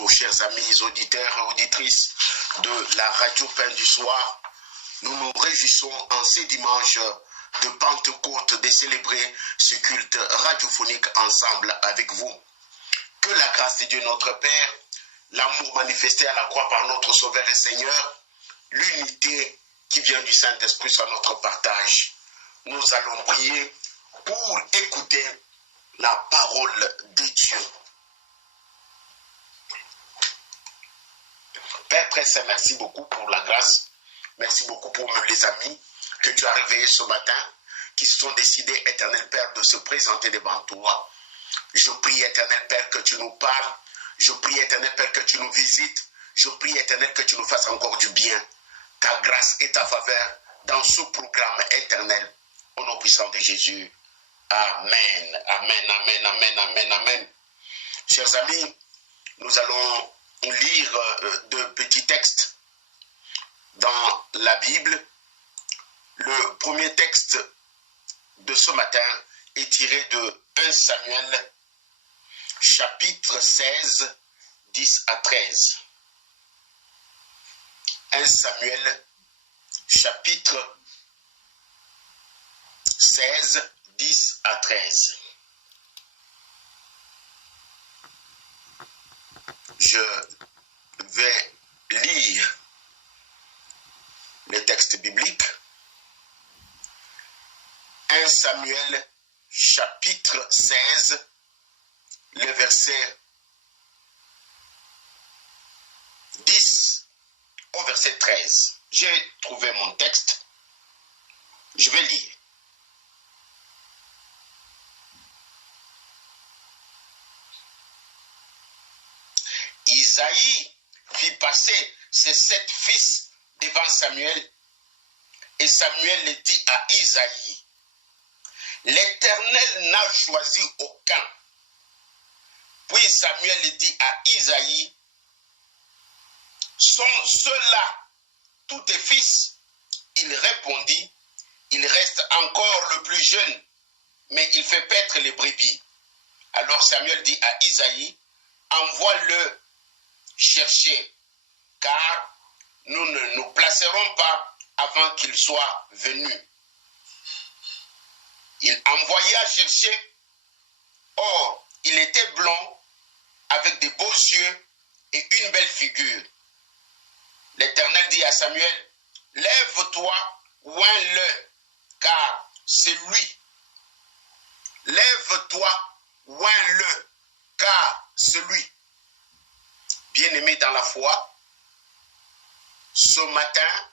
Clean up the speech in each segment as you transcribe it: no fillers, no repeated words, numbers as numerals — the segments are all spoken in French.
Bonjour chers amis auditeurs et auditrices de la radio Pain du Soir. Nous nous réjouissons en ces dimanches de Pentecôte de célébrer ce culte radiophonique ensemble avec vous. Que la grâce de Dieu notre Père, l'amour manifesté à la croix par notre Sauveur et Seigneur, l'unité qui vient du Saint-Esprit soit notre partage. Nous allons prier pour écouter la parole de Dieu. Père très saint, merci beaucoup pour la grâce. Merci beaucoup pour les amis que tu as réveillés ce matin, qui se sont décidés, éternel Père, de se présenter devant toi. Je prie, éternel Père, que tu nous parles. Je prie, éternel Père, que tu nous visites. Je prie, éternel, que tu nous fasses encore du bien. Ta grâce et ta faveur dans ce programme éternel. Au nom puissant de Jésus. Amen. Amen, amen, amen, amen, amen. Chers amis, nous allons lire deux petits textes dans la Bible. Le premier texte de ce matin est tiré de 1 Samuel, chapitre 16, 10 à 13. 1 Samuel, chapitre 16, 10 à 13. Je vais lire le texte biblique. 1 Samuel, chapitre 16, le verset 10 au verset 13. J'ai trouvé mon texte. Je vais lire. Isaïe fit passer ses 7 fils devant Samuel, et Samuel le dit à Isaïe, l'Éternel n'a choisi aucun. Puis Samuel le dit à Isaïe, sont ceux-là tous tes fils? Il répondit, il reste encore le plus jeune, mais il fait paître les brebis. Alors Samuel dit à Isaïe, envoie-le chercher, car nous ne nous placerons pas avant qu'il soit venu. Il envoya chercher. Or, il était blond, avec des beaux yeux et une belle figure. L'Éternel dit à Samuel, lève-toi, oins-le, car c'est lui. Lève-toi, oins-le, car c'est lui. Bien-aimés dans la foi, ce matin,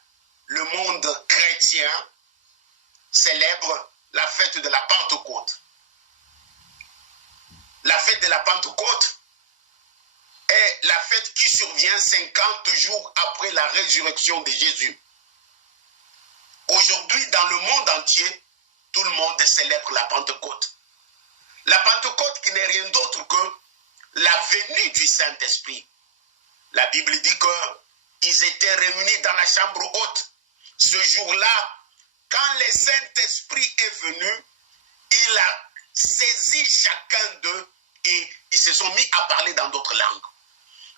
le monde chrétien célèbre la fête de la Pentecôte. La fête de la Pentecôte est la fête qui survient 50 jours après la résurrection de Jésus. Aujourd'hui, dans le monde entier, tout le monde célèbre la Pentecôte. La Pentecôte qui n'est rien d'autre que la venue du Saint-Esprit. La Bible dit qu'ils étaient réunis dans la chambre haute. Ce jour-là, quand le Saint-Esprit est venu, il a saisi chacun d'eux et ils se sont mis à parler dans d'autres langues.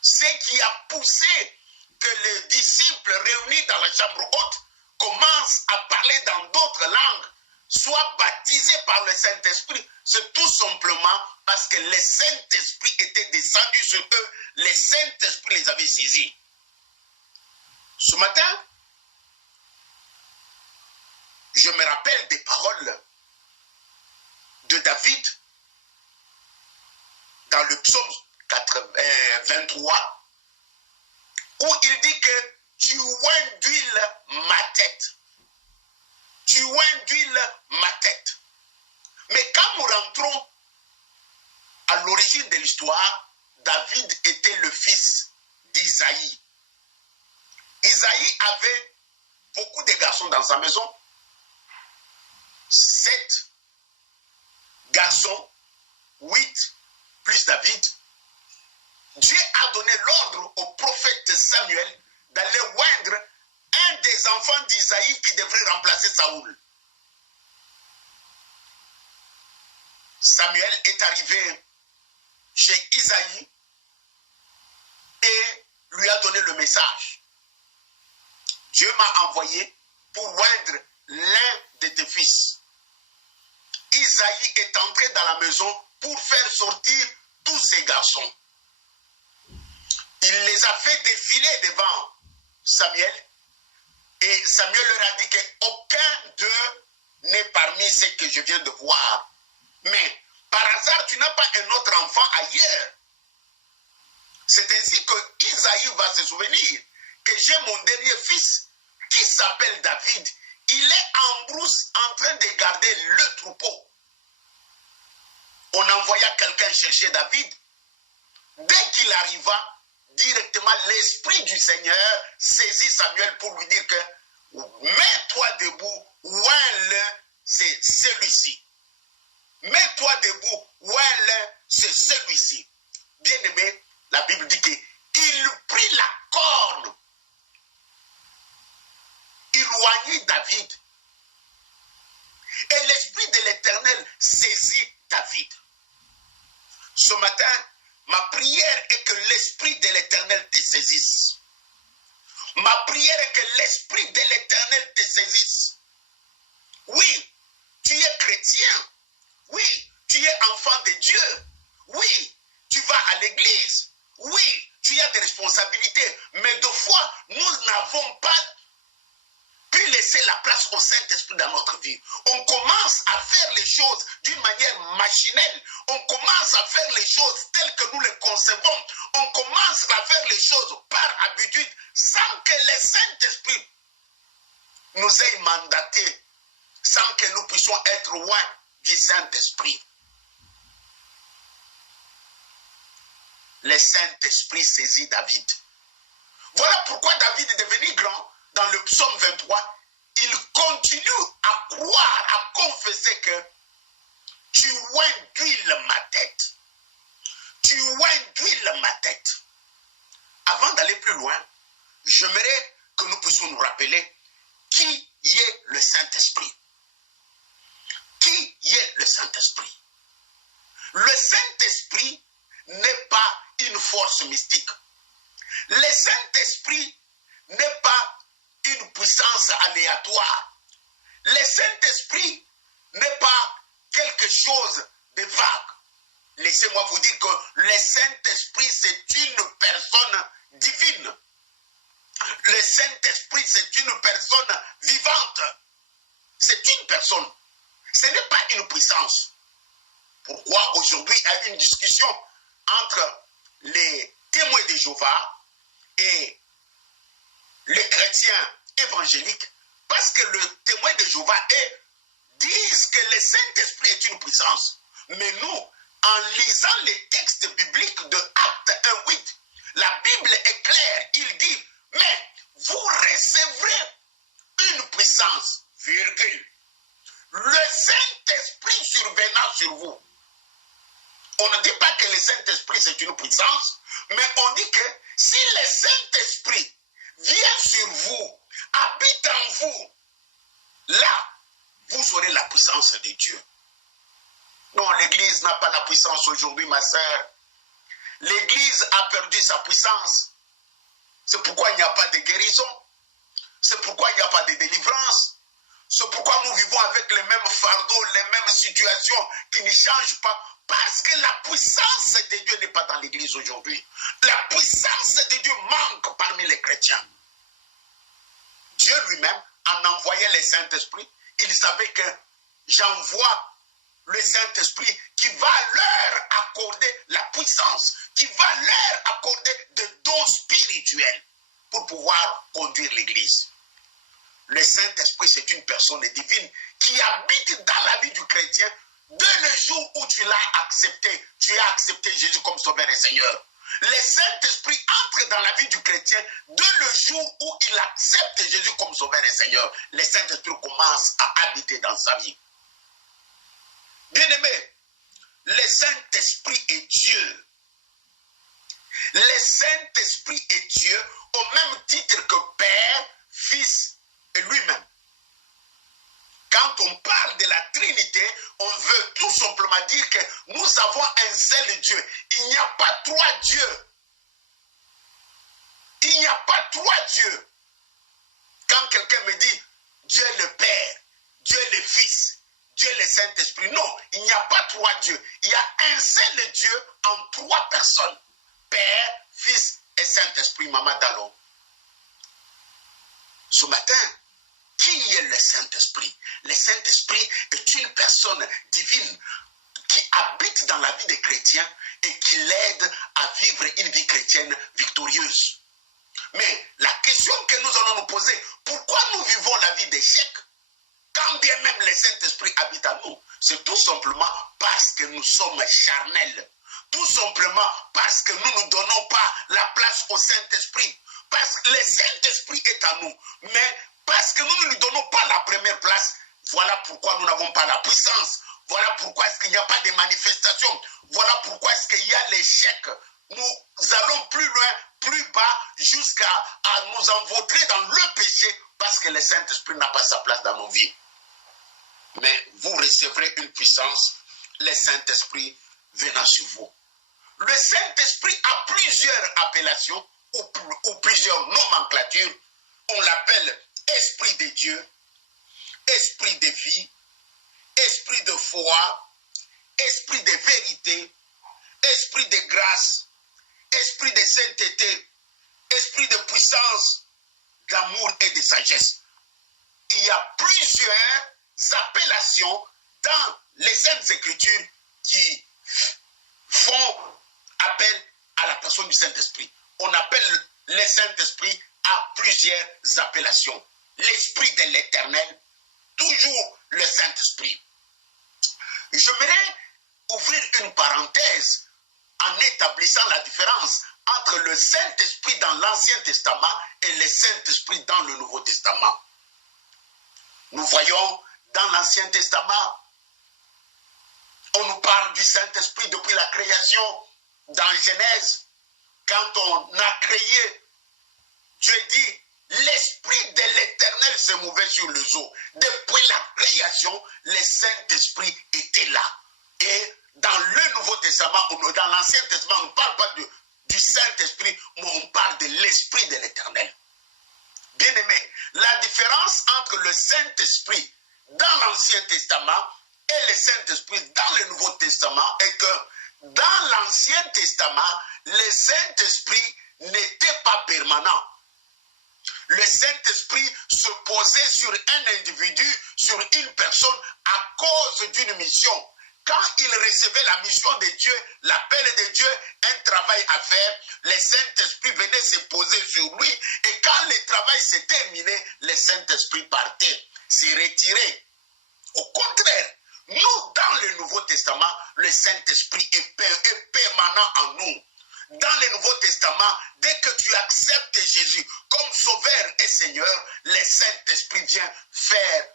Ce qui a poussé que les disciples réunis dans la chambre haute commencent à parler dans d'autres langues, soient baptisés par le Saint-Esprit, c'est tout simplement parce que le Saint-Esprit était descendu sur eux, le Saint-Esprit les avait saisis. Ce matin, je me rappelle des paroles de David dans le psaume 23, où il dit que tu oins d'huile ma tête. Tu oins d'huile ma tête. Mais quand nous rentrons à l'origine de l'histoire, David était le fils d'Isaïe. Isaïe avait beaucoup de garçons dans sa maison. 7 garçons, 8 plus David. Dieu a donné l'ordre au prophète Samuel d'aller oindre un des enfants d'Isaïe qui devrait remplacer Saoul. Samuel est arrivé chez Isaïe donné le message. Dieu m'a envoyé pour oindre l'un de tes fils. Isaïe est entré dans la maison pour faire sortir tous ces garçons. Il les a fait défiler devant Samuel. Et Samuel leur a dit qu'aucun d'eux n'est parmi ceux que je viens de voir. Mais par hasard, tu n'as pas un autre enfant ailleurs. C'est ainsi que Isaïe va se souvenir que j'ai mon dernier fils qui s'appelle David. Il est en brousse en train de garder le troupeau. On envoya quelqu'un chercher David. Dès qu'il arriva, directement l'esprit du Seigneur saisit Samuel pour lui dire que mets-toi debout, oins-le, c'est celui-ci. Mets-toi debout, oins-le, c'est celui-ci. Bien-aimé, la Bible dit qu'il prit la corne. Il oignit David. Et l'esprit de l'Éternel saisit David. Ce matin, ma prière est que l'esprit de l'Éternel te saisisse. Ma prière est que l'esprit de l'Éternel te saisisse. Oui, tu es chrétien. Oui, tu es enfant de Dieu. Oui, tu vas à l'église. Oui, tu as des responsabilités. Mais deux fois, nous n'avons pas pu laisser la place au Saint-Esprit dans notre vie. On commence à faire les choses d'une manière machinelle. On commence à faire les choses telles que nous les concevons. On commence à faire les choses par habitude sans que le Saint-Esprit nous ait mandatés, sans que nous puissions être loin du Saint-Esprit. Le Saint-Esprit saisit David. Voilà pourquoi David est devenu grand. Dans le psaume 23, il continue à croire, à confesser que tu oinduiles ma tête. Tu oinduiles ma tête. Avant d'aller plus loin, j'aimerais que nous puissions nous rappeler qui est le Saint-Esprit. Qui est le Saint-Esprit? Le Saint-Esprit n'est pas une force mystique. Le Saint-Esprit n'est pas une puissance aléatoire. Le Saint-Esprit n'est pas quelque chose de vague. Laissez-moi vous dire que le Saint-Esprit, c'est une personne divine. Le Saint-Esprit, c'est une personne vivante. C'est une personne. Ce n'est pas une puissance. Pourquoi aujourd'hui il y a une discussion entre les témoins de Jéhovah et les chrétiens évangéliques? Parce que le témoin de Jéhovah disent que le Saint-Esprit est une puissance. Mais nous, en lisant les textes bibliques de Actes 1:8, la Bible est claire. Il dit, mais vous recevrez une puissance, virgule. Le Saint-Esprit survenant sur vous. On ne dit pas que le Saint-Esprit c'est une puissance, mais on dit que si le Saint-Esprit vient sur vous, habite en vous, là, vous aurez la puissance de Dieu. Non, l'Église n'a pas la puissance aujourd'hui, ma sœur. L'Église a perdu sa puissance. C'est pourquoi il n'y a pas de guérison. C'est pourquoi il n'y a pas de délivrance. C'est pourquoi nous vivons avec les mêmes fardeaux, les mêmes situations qui ne changent pas. Parce que la puissance de Dieu n'est pas dans l'Église aujourd'hui. La puissance de Dieu manque parmi les chrétiens. Dieu lui-même, en envoyant le Saint-Esprit, il savait que j'envoie le Saint-Esprit qui va leur accorder la puissance, qui va leur accorder des dons spirituels pour pouvoir conduire l'Église. Le Saint-Esprit, c'est une personne divine qui habite dans la vie du chrétien dès le jour où tu l'as accepté. Tu as accepté Jésus comme sauveur et Seigneur. Le Saint-Esprit entre dans la vie du chrétien dès le jour où il accepte Jésus comme sauveur et Seigneur. Le Saint-Esprit commence à habiter dans sa vie. Bien-aimé, le Saint-Esprit est Dieu. Le Saint-Esprit est Dieu au même titre que Père, Fils et lui-même. Quand on parle de la Trinité, on veut tout simplement dire que nous avons un seul Dieu. Il n'y a pas trois dieux. Il n'y pas trois dieux. Quand quelqu'un me dit Dieu est le Père, Dieu est le Fils, Dieu est le Saint-Esprit. Non, il n'y a pas trois dieux. Il y a un seul Dieu en trois personnes. Père, Fils et Saint-Esprit. Maman Dallon. Ce matin, qui est le Saint-Esprit? Le Saint-Esprit est une personne divine qui habite dans la vie des chrétiens et qui l'aide à vivre une vie chrétienne victorieuse. Mais la question que nous allons nous poser, pourquoi nous vivons la vie d'échec quand bien même le Saint-Esprit habite à nous? C'est tout simplement parce que nous sommes charnels. Tout simplement parce que nous ne donnons pas la place au Saint-Esprit. Parce que le Saint-Esprit est à nous. Mais parce que nous ne lui donnons pas la première place, voilà pourquoi nous n'avons pas la puissance. Voilà pourquoi est-ce qu'il n'y a pas de manifestation. Voilà pourquoi est-ce qu'il y a l'échec. Nous allons plus loin, plus bas, jusqu'à nous envautrer dans le péché parce que le Saint-Esprit n'a pas sa place dans nos vies. Mais vous recevrez une puissance, le Saint-Esprit venant sur vous. Le Saint-Esprit a plusieurs appellations ou plusieurs nomenclatures. On l'appelle Esprit de Dieu, Esprit de vie, Esprit de foi, Esprit de vérité, Esprit de grâce, Esprit de sainteté, Esprit de puissance, d'amour et de sagesse. Il y a plusieurs appellations dans les Saintes Écritures qui font appel à la personne du Saint-Esprit. On appelle le Saint-Esprit à plusieurs appellations. L'Esprit de l'Éternel, toujours le Saint-Esprit. J'aimerais ouvrir une parenthèse en établissant la différence entre le Saint-Esprit dans l'Ancien Testament et le Saint-Esprit dans le Nouveau Testament. Nous voyons dans l'Ancien Testament, on nous parle du Saint-Esprit depuis la création. Dans Genèse, quand on a créé, Dieu dit, l'Esprit de l'Éternel se mouvait sur les eaux. Depuis la création, le Saint-Esprit était là. Et dans le Nouveau Testament, dans l'Ancien Testament, on ne parle pas du Saint-Esprit, mais on parle de l'Esprit de l'Éternel. Bien-aimé, la différence entre le Saint-Esprit dans l'Ancien Testament et le Saint-Esprit dans le Nouveau Testament est que dans l'Ancien Testament, le Saint-Esprit n'était pas permanent. Le Saint-Esprit se posait sur un individu, sur une personne à cause d'une mission. Quand il recevait la mission de Dieu, l'appel de Dieu, un travail à faire, le Saint-Esprit venait se poser sur lui. Et quand le travail s'est terminé, le Saint-Esprit partait, se retirait. Au contraire, nous, dans le Nouveau Testament, le Saint-Esprit est permanent en nous. Dans le Nouveau Testament, dès que tu acceptes Jésus comme Sauveur et Seigneur, le Saint-Esprit vient faire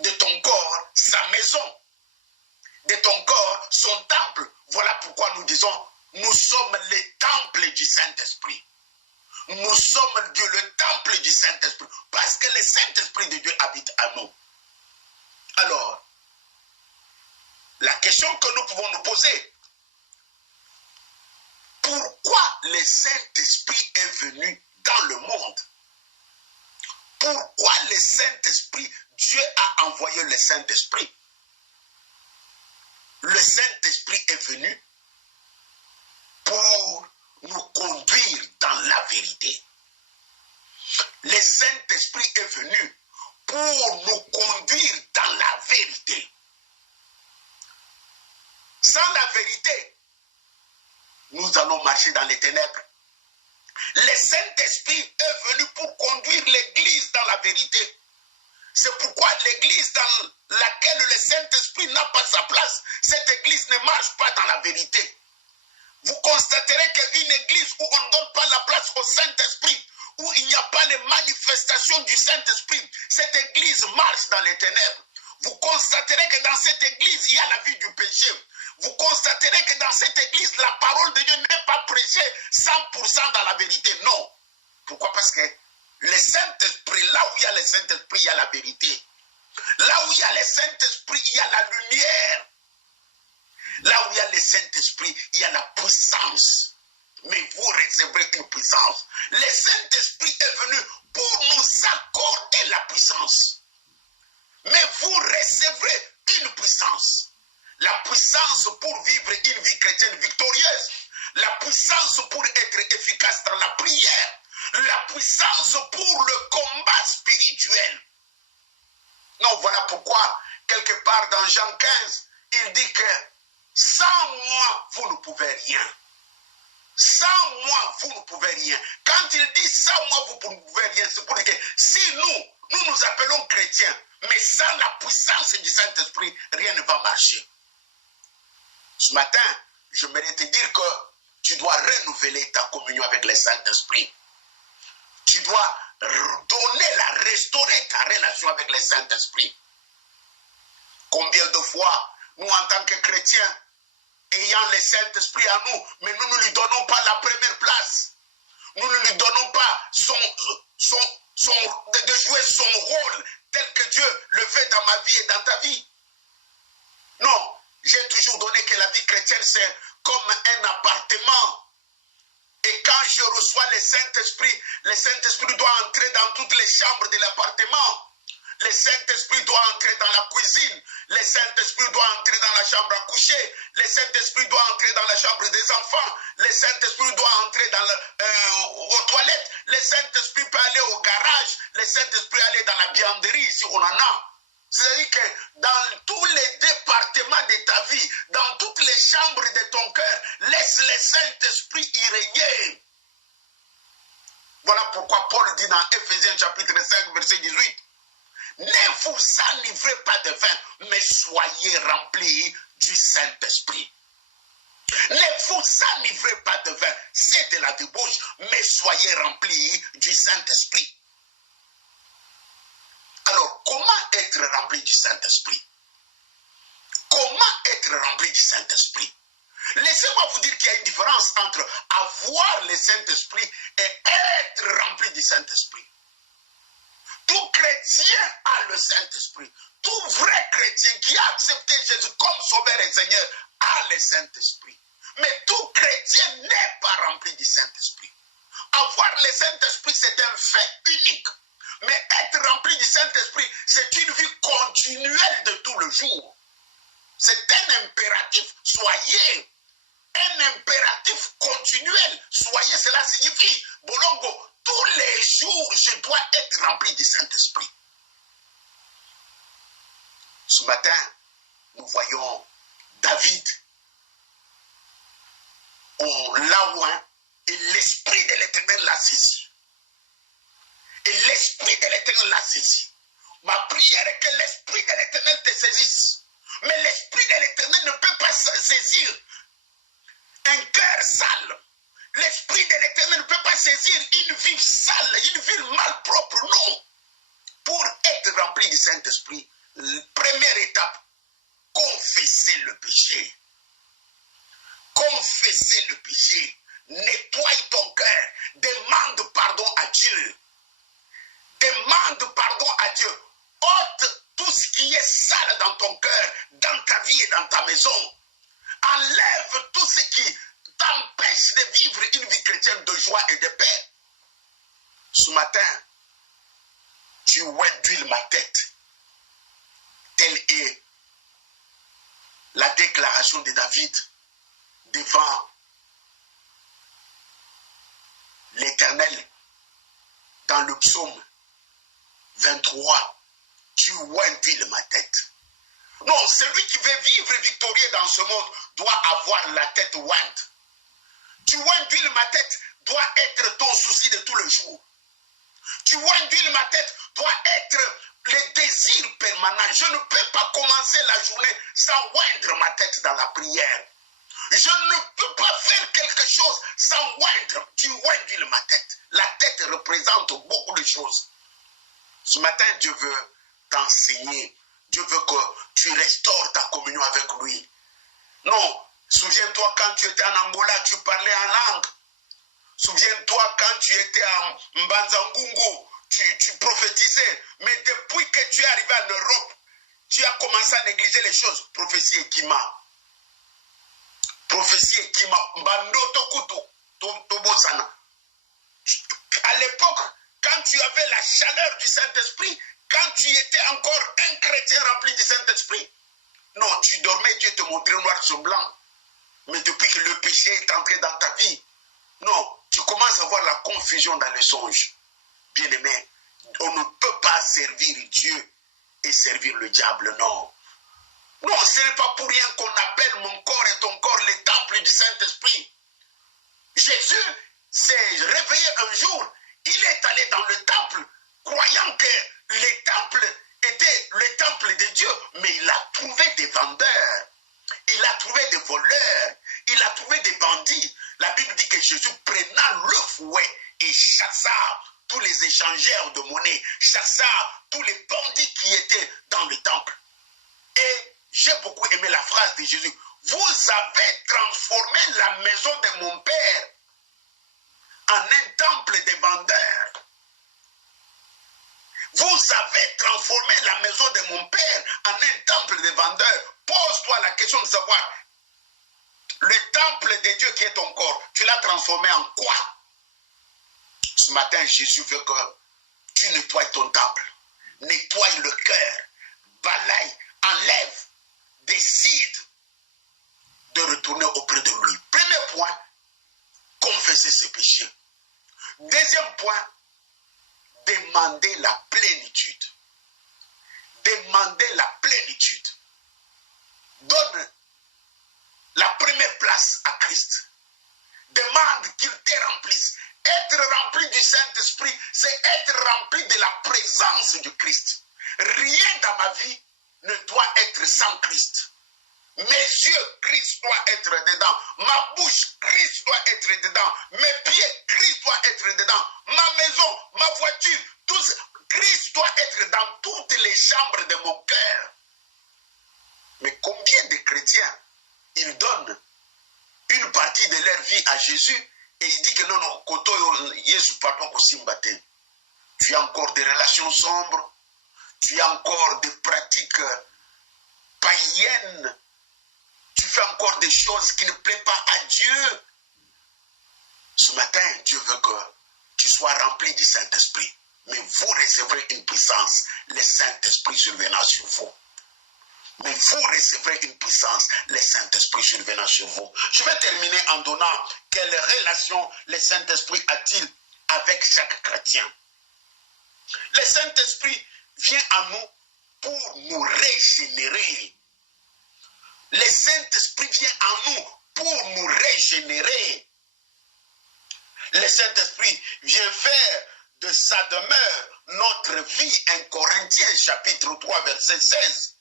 de ton corps sa maison, de ton corps son temple. Voilà pourquoi nous disons, nous sommes le temple du Saint-Esprit. Nous sommes le temple du Saint-Esprit, parce que le Saint-Esprit de Dieu habite à nous. Alors, la question que nous pouvons nous poser, pourquoi le Saint-Esprit est venu dans le monde? Pourquoi le Saint-Esprit, Dieu a envoyé le Saint-Esprit? Le Saint-Esprit est venu pour nous conduire dans la vérité. Le Saint-Esprit est venu pour nous conduire dans la vérité. Sans la vérité, nous allons marcher dans les ténèbres. Le Saint-Esprit est venu pour conduire l'Église dans la vérité. C'est pourquoi l'Église dans laquelle le Saint-Esprit n'a pas sa place, cette Église ne marche pas dans la vérité. Vous constaterez qu'une Église où on ne donne pas la place au Saint-Esprit, où il n'y a pas les manifestations du Saint-Esprit, cette Église marche dans les ténèbres. Vous constaterez que dans cette Église, il y a la vie du péché. Vous constaterez que dans cette Église, la parole de Dieu n'est pas prêchée 100% dans la vérité. Non. Pourquoi? Parce que le Saint-Esprit, là où il y a le Saint-Esprit, il y a la vérité. Là où il y a le Saint-Esprit, il y a la lumière. Là où il y a le Saint-Esprit, il y a la puissance. Mais vous recevrez une puissance. Le Saint-Esprit est venu pour nous accorder la puissance. Mais vous recevrez une puissance. La puissance pour vivre une vie chrétienne victorieuse. La puissance pour être efficace dans la prière. La puissance pour le combat spirituel. Non, voilà pourquoi, quelque part dans Jean 15, il dit que sans moi, vous ne pouvez rien. Sans moi, vous ne pouvez rien. Quand il dit sans moi, vous ne pouvez rien, c'est pour dire que si nous appelons chrétiens, mais sans la puissance du Saint-Esprit, rien ne va marcher. Ce matin, j'aimerais te dire que tu dois renouveler ta communion avec le Saint-Esprit. Tu dois restaurer ta relation avec le Saint-Esprit. Combien de fois, nous en tant que chrétiens, ayant le Saint-Esprit en nous, mais nous ne lui donnons pas la première place. Nous ne lui donnons pas de jouer son rôle tel que Dieu le fait dans ma vie et dans ta vie. Non, j'ai toujours donné que la vie chrétienne, c'est comme un appartement. Et quand je reçois le Saint-Esprit doit entrer dans toutes les chambres de l'appartement. Le Saint-Esprit doit entrer dans la cuisine. Le Saint-Esprit doit entrer dans la chambre à coucher. Le Saint-Esprit doit entrer dans la chambre des enfants. Le Saint-Esprit doit entrer aux toilettes. Le Saint-Esprit peut aller au garage. Le Saint-Esprit peut aller dans la vianderie si on en a. C'est-à-dire que dans tous les départements de ta vie, dans toutes les chambres de ton cœur, laisse le Saint-Esprit y régner. Voilà pourquoi Paul dit dans Éphésiens chapitre 5, verset 18, ne vous enivrez pas de vin, mais soyez remplis du Saint-Esprit. Ne vous enivrez pas de vin, c'est de la débauche, mais soyez remplis du Saint-Esprit. Alors, comment être rempli du Saint-Esprit? Comment être rempli du Saint-Esprit? Laissez-moi vous dire qu'il y a une différence entre avoir le Saint-Esprit et être rempli du Saint-Esprit. Tout chrétien a le Saint-Esprit. Tout vrai chrétien qui a accepté Jésus comme sauveur et Seigneur a le Saint-Esprit. Mais tout chrétien n'est pas rempli du Saint-Esprit. Avoir le Saint-Esprit, c'est un fait unique. Mais être rempli du Saint-Esprit, c'est une vie continuelle de tout le jour. C'est un impératif. Soyez un impératif continuel. Soyez, cela signifie, Bolongo, tous les jours, je dois être rempli du Saint-Esprit. Ce matin, nous voyons David là loin et l'Esprit de l'Éternel l'a saisi. Et l'Esprit de l'Éternel l'a saisi. Ma prière est que l'Esprit de l'Éternel te saisisse. Mais l'Esprit de l'Éternel ne peut pas saisir un cœur sale. L'Esprit de l'Éternel ne peut pas saisir une vie sale, une vie malpropre, non. Pour être rempli du Saint-Esprit, première étape, confesser le péché. Confesser le péché. Nettoie ton cœur. Demande pardon à Dieu. Demande pardon à Dieu. Ôte tout ce qui est sale dans ton cœur, dans ta vie et dans ta maison. Enlève tout ce qui t'empêche de vivre une vie chrétienne de joie et de paix. Ce matin, tu induis ma tête. Telle est la déclaration de David devant l'Éternel dans le psaume 23. Tu induis ma tête. Non, celui qui veut vivre victorieux dans ce monde doit avoir la tête ointe. Tu induis ma tête doit être ton souci de tous les jours. Tu induis ma tête doit être le désir permanent. Je ne peux pas commencer la journée sans oindre ma tête dans la prière. Je ne peux pas faire quelque chose sans oindre. Tu induis ma tête. La tête représente beaucoup de choses. Ce matin, Dieu veut t'enseigner. Dieu veut que tu restaures ta communion avec lui. Non, souviens-toi quand tu étais en Angola, tu parlais en langue. Souviens-toi quand tu étais en Mbanzangungu, tu prophétisais. Mais depuis que tu es arrivé en Europe, tu as commencé à négliger les choses. Prophétie Ekima. Prophétie Ekima. Mbando tokutu. Tobosana. chrétien rempli du Saint-Esprit. Non, tu dormais, Dieu te montrait noir sur blanc. Mais depuis que le péché est entré dans ta vie, non, tu commences à voir la confusion dans les songes. Bien-aimé, on ne peut pas servir Dieu et servir le diable, non. Non, ce n'est pas pour rien qu'on appelle mon corps et ton corps les temples du Saint-Esprit. Jésus s'est réveillé un jour, il est allé dans le temple, croyant que les temples étaient le temple de Dieu, mais il a trouvé des vendeurs, il a trouvé des voleurs, il a trouvé des bandits. La Bible dit que Jésus prenant le fouet et chassa tous les échangeurs de monnaie, chassa tous les bandits qui étaient dans le temple. Et j'ai beaucoup aimé la phrase de Jésus. Vous avez transformé la maison de mon Père en un temple de vendeurs. Vous avez transformé la maison de mon Père en un temple de vendeurs. Pose-toi la question de savoir, le temple de Dieu qui est ton corps, tu l'as transformé en quoi? Ce matin, Jésus veut que tu nettoies ton temple. Nettoie le cœur. Balaye, enlève, décide de retourner auprès de lui. Premier point, confesser ses péchés. Deuxième point, demander la plénitude. Demander la plénitude. Donne la première place à Christ. Demande qu'il te remplisse. Être rempli du Saint-Esprit, c'est être rempli de la présence du Christ. Rien dans ma vie ne doit être sans Christ. Mes yeux, Christ doit être dedans. Ma bouche, Christ doit être dedans. Mes pieds, Christ doit être dedans. Ma maison, ma voiture, tout ça, Christ doit être dans toutes les chambres de mon cœur. Mais combien de chrétiens, ils donnent une partie de leur vie à Jésus et ils disent que non, non, koto Yesu pardon kosimbate. Tu as encore des relations sombres, tu as encore des pratiques païennes, tu fais encore des choses qui ne plaisent pas à Dieu. Ce matin, Dieu veut que tu sois rempli du Saint-Esprit. Mais vous recevrez une puissance, le Saint-Esprit survenant sur vous. Mais vous recevrez une puissance, le Saint-Esprit survenant sur vous. Je vais terminer en donnant quelle relation le Saint-Esprit a-t-il avec chaque chrétien. Le Saint-Esprit vient à nous pour nous régénérer. Le Saint-Esprit vient à nous pour nous régénérer. Le Saint-Esprit vient faire de sa demeure notre vie. 1 Corinthiens chapitre 3 verset 16.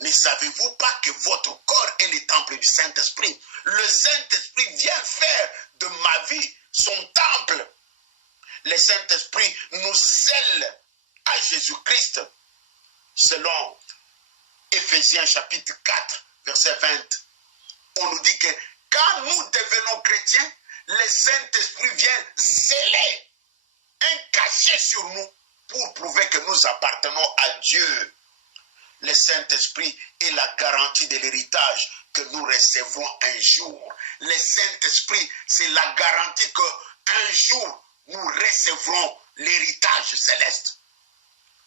Ne savez-vous pas que votre corps est le temple du Saint-Esprit? Le Saint-Esprit vient faire de ma vie son temple. Le Saint-Esprit nous scelle à Jésus-Christ. Selon Éphésiens chapitre 4 verset 20. On nous dit que quand nous devenons chrétiens, le Saint-Esprit vient sceller un cachet sur nous pour prouver que nous appartenons à Dieu. Le Saint-Esprit est la garantie de l'héritage que nous recevrons un jour. Le Saint-Esprit, c'est la garantie qu'un jour, nous recevrons l'héritage céleste.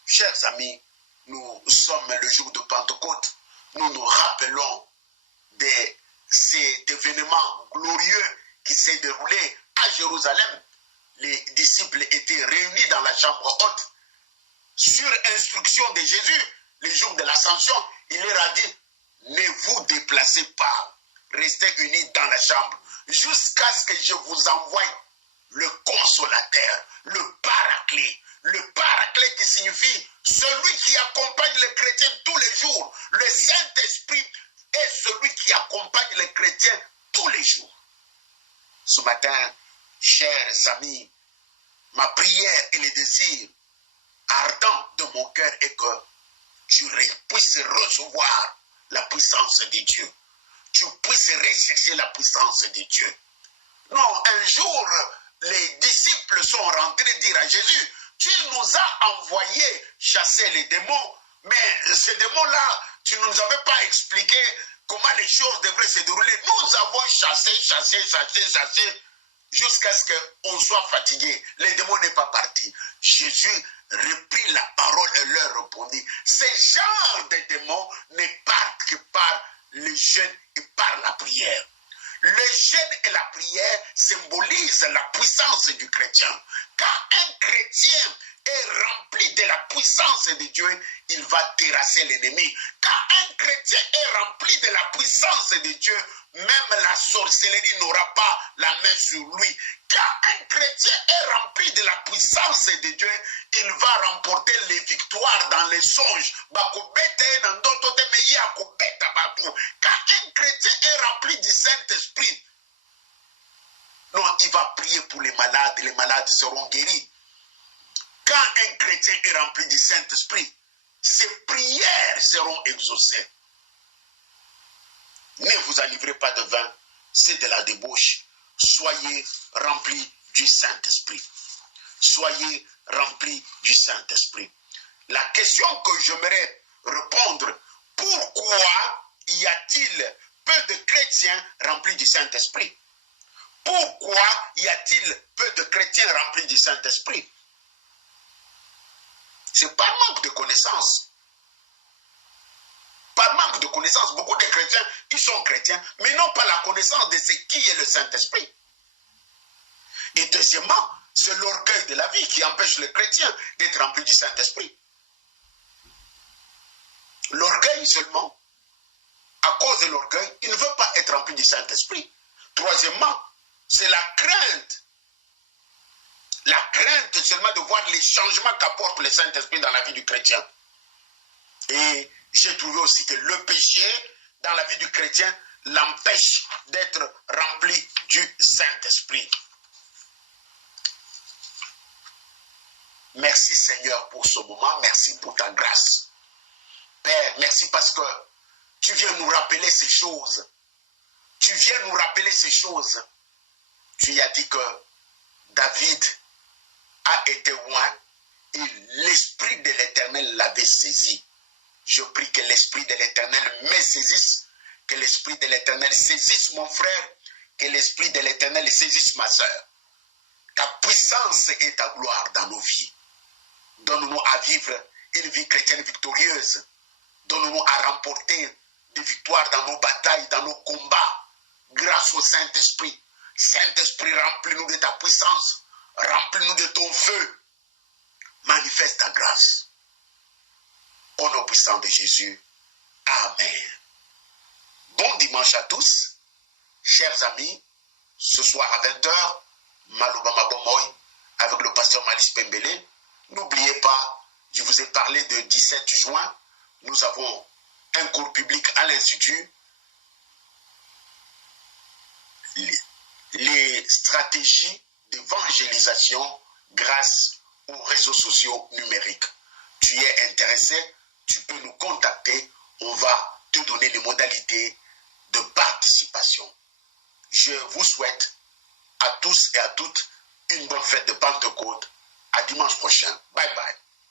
Chers amis, nous sommes le jour de Pentecôte. Nous nous rappelons de cet événement glorieux qui s'est déroulé à Jérusalem. Les disciples étaient réunis dans la chambre haute. Sur instruction de Jésus, le jour de l'ascension, il leur a dit, ne vous déplacez pas, restez unis dans la chambre, jusqu'à ce que je vous envoie le consolateur, le paraclet qui signifie celui qui accompagne les chrétiens tous les jours. Le Saint-Esprit est celui qui accompagne les chrétiens tous les jours. Ce matin, chers amis, ma prière et le désir ardent de mon cœur est que tu puisses recevoir la puissance de Dieu. Tu puisses rechercher la puissance de Dieu. Non, un jour, les disciples sont rentrés dire à Jésus, tu nous as envoyé chasser les démons, mais ces démons-là, tu ne nous avais pas expliqué comment les choses devraient se dérouler. Nous avons chassé, jusqu'à ce qu'on soit fatigué. Les démons n'est pas parti. Jésus reprit la parole et leur répondit, ce genre de démons ne partent que par le jeûne et par la prière. Le jeûne et la prière symbolisent la puissance du chrétien. Quand un chrétien est rempli de la puissance de Dieu, il va terrasser l'ennemi. Quand un chrétien est rempli de la puissance de Dieu, même la sorcellerie n'aura pas la main sur lui. Quand un chrétien est rempli de la puissance de Dieu, il va remporter les victoires dans les songes. Quand un chrétien est rempli du Saint-Esprit, non, il va prier pour les malades seront guéris. Quand un chrétien est rempli du Saint-Esprit, ses prières seront exaucées. Ne vous enivrez pas de vin, c'est de la débauche. Soyez remplis du Saint-Esprit. Soyez remplis du Saint-Esprit. La question que j'aimerais répondre, pourquoi y a-t-il peu de chrétiens remplis du Saint-Esprit? Pourquoi y a-t-il peu de chrétiens remplis du Saint-Esprit? C'est par manque de connaissances. Par manque de connaissances, beaucoup de chrétiens, ils sont chrétiens, mais n'ont pas la connaissance de ce qui est le Saint-Esprit. Et deuxièmement, c'est l'orgueil de la vie qui empêche les chrétiens d'être remplis du Saint-Esprit. L'orgueil seulement. À cause de l'orgueil, il ne veut pas être rempli du Saint-Esprit. Troisièmement, c'est la crainte. La crainte seulement de voir les changements qu'apporte le Saint-Esprit dans la vie du chrétien. Et j'ai trouvé aussi que le péché dans la vie du chrétien l'empêche d'être rempli du Saint-Esprit. Merci Seigneur pour ce moment, merci pour ta grâce. Père, merci parce que tu viens nous rappeler ces choses. Tu viens nous rappeler ces choses. Tu as dit que David a été oint et l'Esprit de l'Éternel l'avait saisi. Je prie que l'Esprit de l'Éternel me saisisse, que l'Esprit de l'Éternel saisisse mon frère, que l'Esprit de l'Éternel saisisse ma soeur. Ta puissance et ta gloire dans nos vies. Donne-nous à vivre une vie chrétienne victorieuse. Donne-nous à remporter des victoires dans nos batailles, dans nos combats, grâce au Saint-Esprit. Saint-Esprit, remplis-nous de ta puissance, remplis-nous de ton feu. Manifeste ta grâce. Au nom puissant de Jésus. Amen. Bon dimanche à tous, chers amis. Ce soir à 20h, Maloba Mabomoy avec le pasteur Malice Pembele. N'oubliez pas, je vous ai parlé de 17 juin. Nous avons un cours public à l'Institut. Les stratégies d'évangélisation grâce aux réseaux sociaux numériques. Tu es intéressé, tu peux nous contacter. On va te donner les modalités de participation. Je vous souhaite à tous et à toutes une bonne fête de Pentecôte. À dimanche prochain. Bye bye.